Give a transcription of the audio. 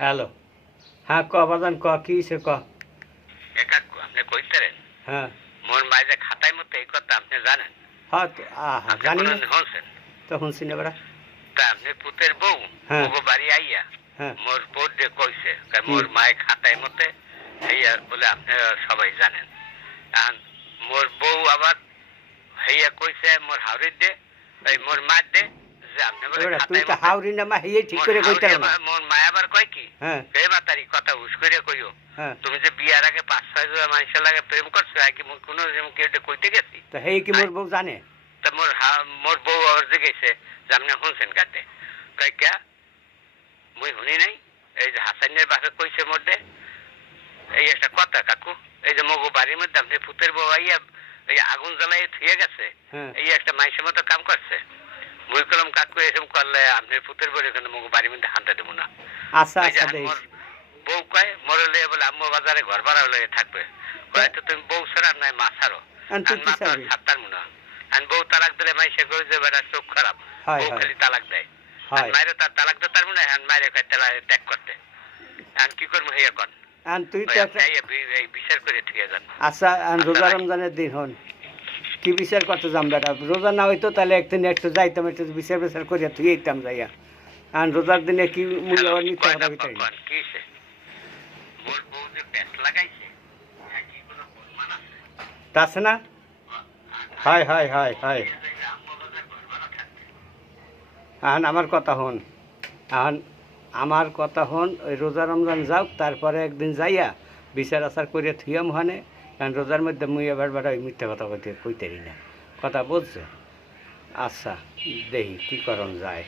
Hello. হ্যাঁ ক বাজান ক কি হইছে ক। কাকু আপনি কইতারেন হ্যাঁ মোর মায়ে যে খাতায় মতো এই কথা আপনি জানেন? হ্যাঁ আহা আপনি জানি না কোনদিন শুনছেন? তো শুনছি না বেড়া। তা আপনি পুতের বউ হ্যাঁ ওগো বাড়ি আইয়া হ্যাঁ মোর বউ দিয়ে কইছে কি? মোর মায়ে খাতায় মতে হইয়া বলে আপনি সবাই জানেন। আর মোর বউ আবার হইয়া কইছে মোর হাওড়ির দে এই মোর মার দে যে আপনি বলে এবারে তুই খাতায় তো মতে হাওড়ি না মা হিয়ে ঠিক করে কইতে না। মোর মায় আবার কয় কি হ্যাঁ এই মাতারি কথা হুশ করে কইও হ্যাঁ তুমি যে বিয়ার আগে ৫-৬ জন মানুষের লাগে প্রেম করছো আর কি কোনো কেউ কইতে গেছি তো হেই কি মোর বউ জানে? তা মোর বউ আবার জিজ্ঞেসে যে আপনি শুনছেন কাটে কয় কে মুই শুনি নাই এই যে হাসানের বাসা কইছে মধ্যে এই একটা কথা কাকু এই যে মগু বাড়ির মধ্যে আপনি পুতের বউ আইয়া এই আগুন জ্বালাই থুয়ে গেছে হ্যাঁ এই একটা মাইসের মতো কাম করছে মুই কলম কাকু এরকম করলে আপনি পুতের বউ এখানে মগু বাড়ির মধ্যে হানতে দেবো না। আচ্ছা এই যে আচ্ছা দেখ মোর বউ কয় মরলে বলে আম্মু বাজারে ঘর ভাড়া লয়ে থাকবে কয় তো তুমি বউ ছাড়া নাই মা ছাড়ো তুই কি মা তো চাবি? সাতটার মনে হয় বউ তালাক দিলে মাইসে কই যে বেটা চোখ খারাপ হয় বউ হয় খালি তালাক দেয় হয় মায়ের তার তালাক দিতে পারবো না মায়ের কয় ত্যাগ করতে কি করবো হেয়া কর আর তুই তো একটা এই বিচার করে ঠিক যান। আচ্ছা রোজা রমজানের দিন হন কি বিচার করতে যাম বেটা রোজা না হইতো তাহলে একদিন একটু যাইতাম একটু বিচার বিচার করিয়া তুই এইতাম যাইয়া আর রোজার দিনে কি মূল্যবান মিথ্যা কথা কইতে কি হইছে মোর বউ যে পেট লাগাইছে কি কোনো প্রমাণ আছে? তা আছে না? হয় হয় হয় হয় এখন আমার কথা হন এখন আমার কথা হন ওই রোজা রমজান যাওক তারপরে একদিন যাইয়া বিচার আচার করিয়া থুয়াম হানে কারণ রোজার মধ্যে মুই এবার বেড়া ওই মিথ্যা কথা কইতে কইতেরি না কথা বুঝছো? আচ্ছা দেখি কী করণ যায়।